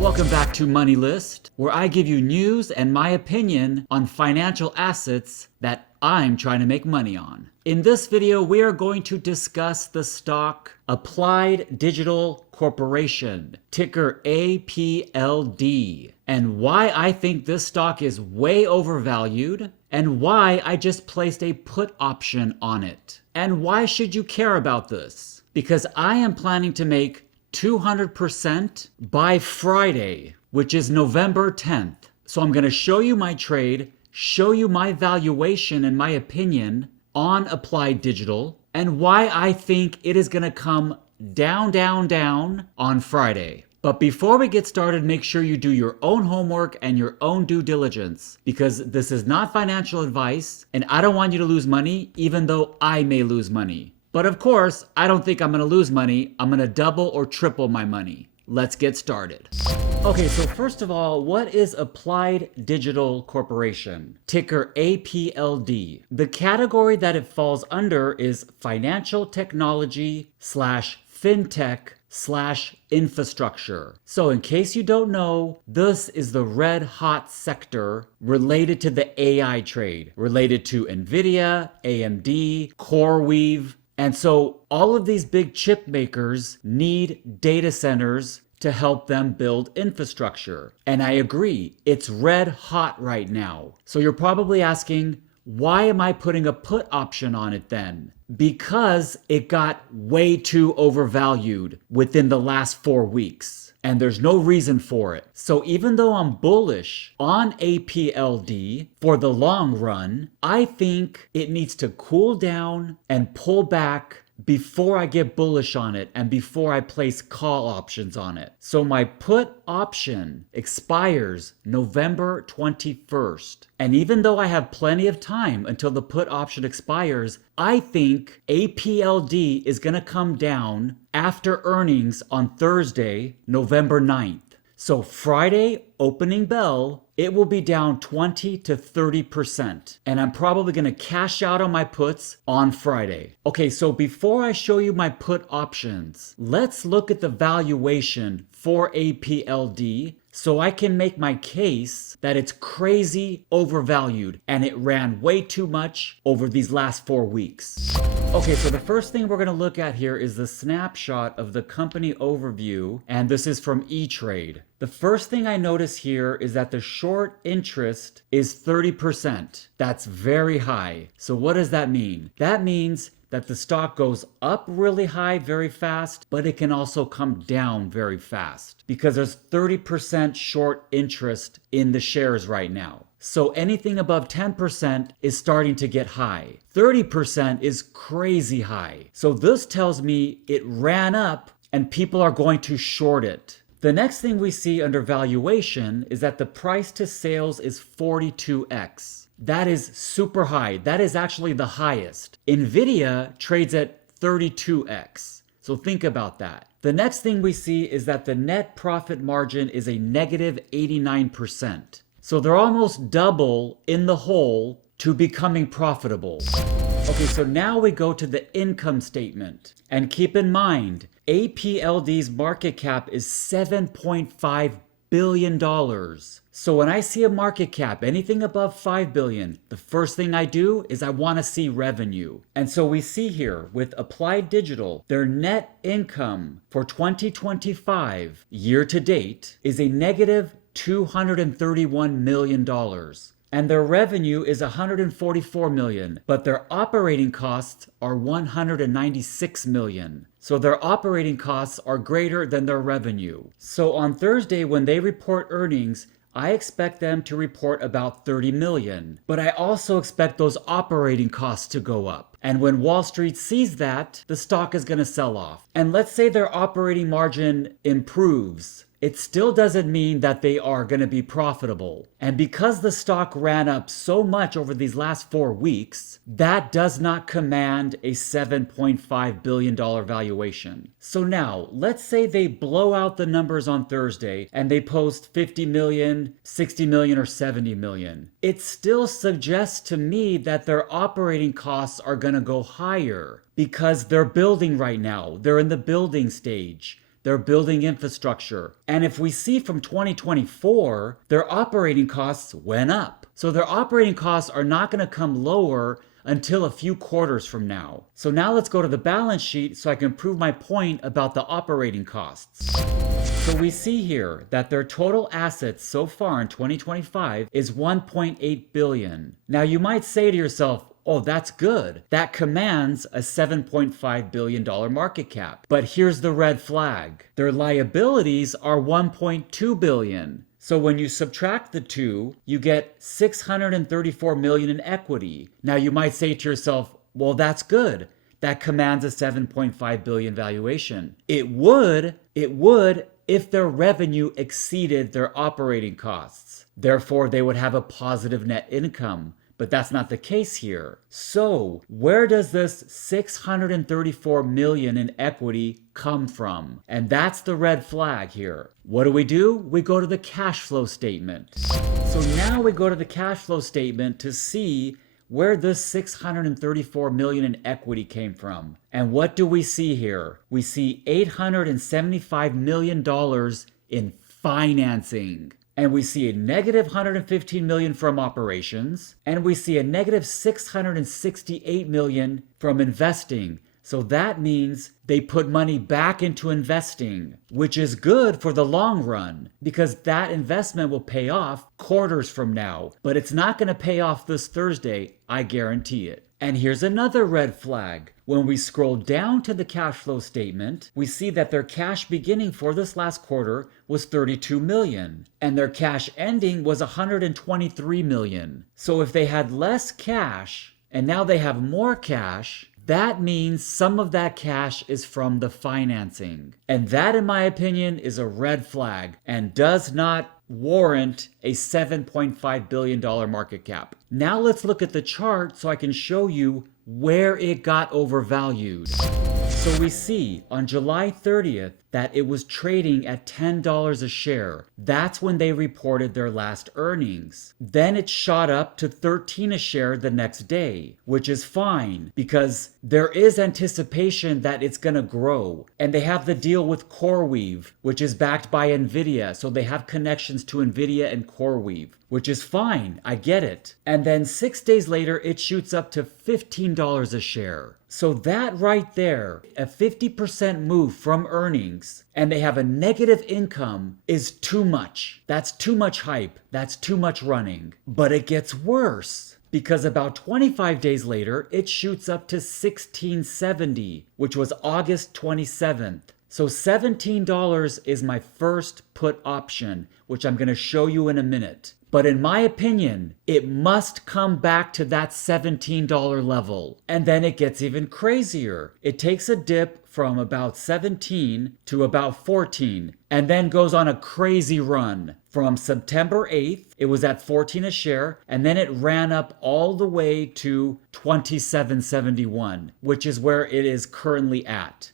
Welcome back to Money List, where I give you news and my opinion on financial assets that I'm trying to make money on. In this video, we are going to discuss the stock Applied Digital Corporation, ticker APLD, and why I think this stock is way overvalued, and why I just placed a put option on it. And why should you care about this? Because I am planning to make 200% by Friday, which is November 10th. So I'm going to show you my trade, show you my valuation and my opinion on Applied Digital, and why I think it is going to come down on Friday. But before we get started, make sure you do your own homework and your own due diligence, because this is not financial advice, and I don't want you to lose money, even though I may lose money. But of course, I don't think I'm going to lose money. I'm going to double or triple my money. Let's get started. Okay, so first of all, what is Applied Digital Corporation? Ticker APLD. The category that it falls under is financial technology / fintech / infrastructure. So in case you don't know, this is the red hot sector related to the AI trade, related to NVIDIA, AMD, CoreWeave. And so all of these big chip makers need data centers to help them build infrastructure. And I agree, it's red hot right now. So you're probably asking, why am I putting a put option on it then? Because it got way too overvalued within the last 4 weeks. And there's no reason for it. So even though I'm bullish on APLD for the long run, I think it needs to cool down and pull back before I get bullish on it and before I place call options on it. So my put option expires November 21st. And even though I have plenty of time until the put option expires, I think APLD is going to come down after earnings on Thursday, November 9th. So Friday, opening bell, it will be down 20 to 30%. And I'm probably going to cash out on my puts on Friday. Okay, so before I show you my put options, let's look at the valuation for APLD so I can make my case that it's crazy overvalued and it ran way too much over these last 4 weeks. Okay, so the first thing we're going to look at here is the snapshot of the company overview, and this is from E-Trade. The first thing I notice here is that the short interest is 30%. That's very high. So what does that mean? That means that the stock goes up really high very fast, but it can also come down very fast because there's 30% short interest in the shares right now. So anything above 10% is starting to get high. 30% is crazy high. So this tells me it ran up and people are going to short it. The next thing we see under valuation is that the price to sales is 42x. That is super high. That is actually the highest. NVIDIA trades at 32x. So think about that. The next thing we see is that the net profit margin is a negative 89%. So they're almost double in the hole to becoming profitable. Okay, so now we go to the income statement. And keep in mind, APLD's market cap is $7.5 billion. So when I see a market cap, anything above 5 billion, the first thing I do is I want to see revenue. And so we see here with Applied Digital, their net income for 2025 year to date is a negative $231 million. And their revenue is $144 million, but their operating costs are $196 million. So their operating costs are greater than their revenue. So on Thursday, when they report earnings, I expect them to report about 30 million, but I also expect those operating costs to go up. And when Wall Street sees that, the stock is going to sell off. And let's say their operating margin improves. It still doesn't mean that they are going to be profitable. And because the stock ran up so much over these last 4 weeks, that does not command a $7.5 billion valuation. So now, let's say they blow out the numbers on Thursday and they post 50 million, 60 million, or 70 million. It still suggests to me that their operating costs are going to go higher because they're building right now. They're in the building stage. They're building infrastructure. And if we see from 2024, their operating costs went up. So their operating costs are not going to come lower until a few quarters from now. So now let's go to the balance sheet so I can prove my point about the operating costs. So we see here that their total assets so far in 2025 is 1.8 billion. Now you might say to yourself, oh, that's good. That commands a $7.5 billion market cap. But here's the red flag. Their liabilities are 1.2 billion. So when you subtract the two, you get 634 million in equity. Now you might say to yourself, well, that's good. That commands a 7.5 billion valuation. It would if their revenue exceeded their operating costs. Therefore, they would have a positive net income. But that's not the case here. So where does this 634 million in equity come from? And that's the red flag here. What do? We go to the cash flow statement. So now we go to the cash flow statement to see where this 634 million in equity came from. And what do we see here? We see $875 million in financing. And we see a negative 115 million from operations, and we see a negative 668 million from investing. So that means they put money back into investing, which is good for the long run because that investment will pay off quarters from now. But it's not going to pay off this Thursday, I guarantee it. And here's another red flag. When we scroll down to the cash flow statement, we see that their cash beginning for this last quarter was 32 million, and their cash ending was 123 million. So if they had less cash, and now they have more cash, that means some of that cash is from the financing. And that, in my opinion, is a red flag and does not warrant a $7.5 billion market cap. Now let's look at the chart so I can show you where it got overvalued. So we see on July 30th that it was trading at $10 a share. That's when they reported their last earnings. Then it shot up to $13 a share the next day, which is fine because there is anticipation that it's going to grow. And they have the deal with CoreWeave, which is backed by NVIDIA. So they have connections to NVIDIA and CoreWeave, which is fine. I get it. And then 6 days later, it shoots up to $15 a share. So that right there, a 50% move from earnings, and they have a negative income is too much. That's too much hype. That's too much running. But it gets worse because about 25 days later, it shoots up to $16.70, which was August 27th. So $17 is my first put option, which I'm going to show you in a minute. But in my opinion, it must come back to that $17 level. And then it gets even crazier. It takes a dip from about 17 to about 14 and then goes on a crazy run. From September 8th, it was at 14 a share, and then it ran up all the way to 27.71, which is where it is currently at.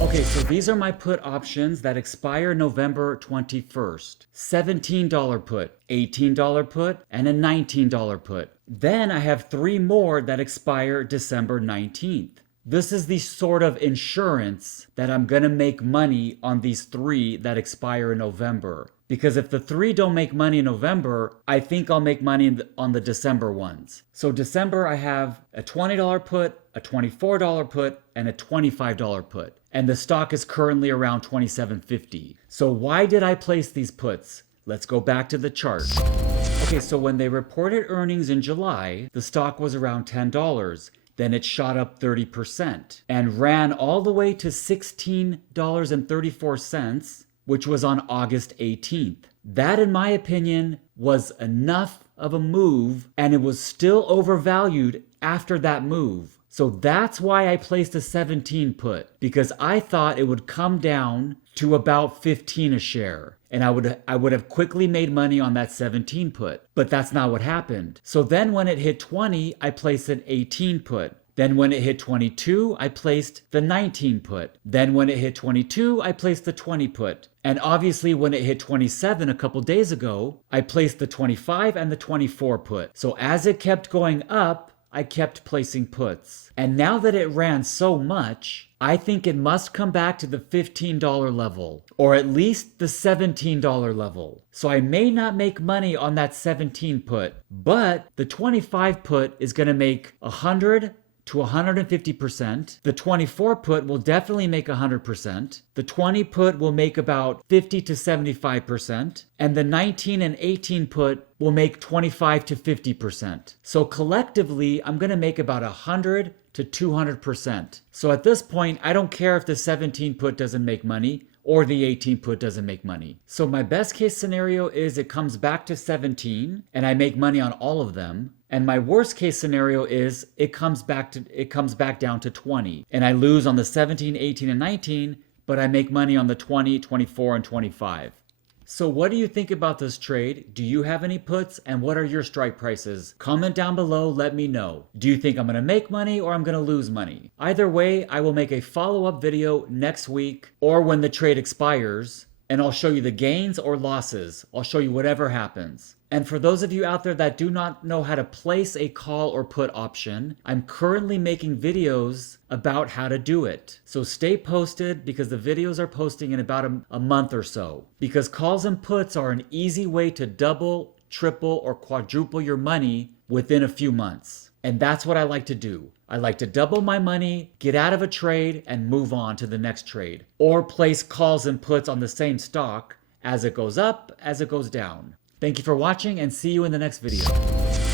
Okay, so these are my put options that expire November 21st. $17 put, $18 put, and a $19 put. Then I have 3 more that expire December 19th. This is the sort of insurance that I'm going to make money on these 3 that expire in November. Because if the 3 don't make money in November, I think I'll make money on the December ones. So December, I have a $20 put, a $24 put, and a $25 put. And the stock is currently around $27.50. So why did I place these puts? Let's go back to the chart. Okay, so when they reported earnings in July, the stock was around $10. Then it shot up 30% and ran all the way to $16.34, which was on August 18th. That, in my opinion, was enough of a move, and it was still overvalued after that move. So that's why I placed a 17 put, because I thought it would come down to about 15 a share. And I would have quickly made money on that 17 put, but that's not what happened. So then when it hit 20, I placed an 18 put. Then when it hit 22, I placed the 19 put. Then when it hit 22, I placed the 20 put. And obviously when it hit 27 a couple days ago, I placed the 25 and the 24 put. So as it kept going up, I kept placing puts. And now that it ran so much, I think it must come back to the $15 level, or at least the $17 level. So I may not make money on that 17 put, but the 25 put is going to make 100 to 150%. The 24 put will definitely make 100%. The 20 put will make about 50 to 75%. And the 19 and 18 put will make 25 to 50%. So collectively, I'm going to make about 100 to 200%. So at this point, I don't care if the 17 put doesn't make money or the 18 put doesn't make money. So my best case scenario is it comes back to 17 and I make money on all of them. And my worst case scenario is it comes back down to 20 and I lose on the 17, 18, and 19, but I make money on the 20, 24, and 25. So what do you think about this trade? Do you have any puts, and what are your strike prices? Comment down below, let me know. Do you think I'm gonna make money or I'm gonna lose money? Either way, I will make a follow-up video next week or when the trade expires, and I'll show you the gains or losses. I'll show you whatever happens. And for those of you out there that do not know how to place a call or put option, I'm currently making videos about how to do it. So stay posted because the videos are posting in about a month or so. Because calls and puts are an easy way to double, triple, or quadruple your money within a few months. And that's what I like to do. I like to double my money, get out of a trade, and move on to the next trade. Or place calls and puts on the same stock as it goes up, as it goes down. Thank you for watching and see you in the next video.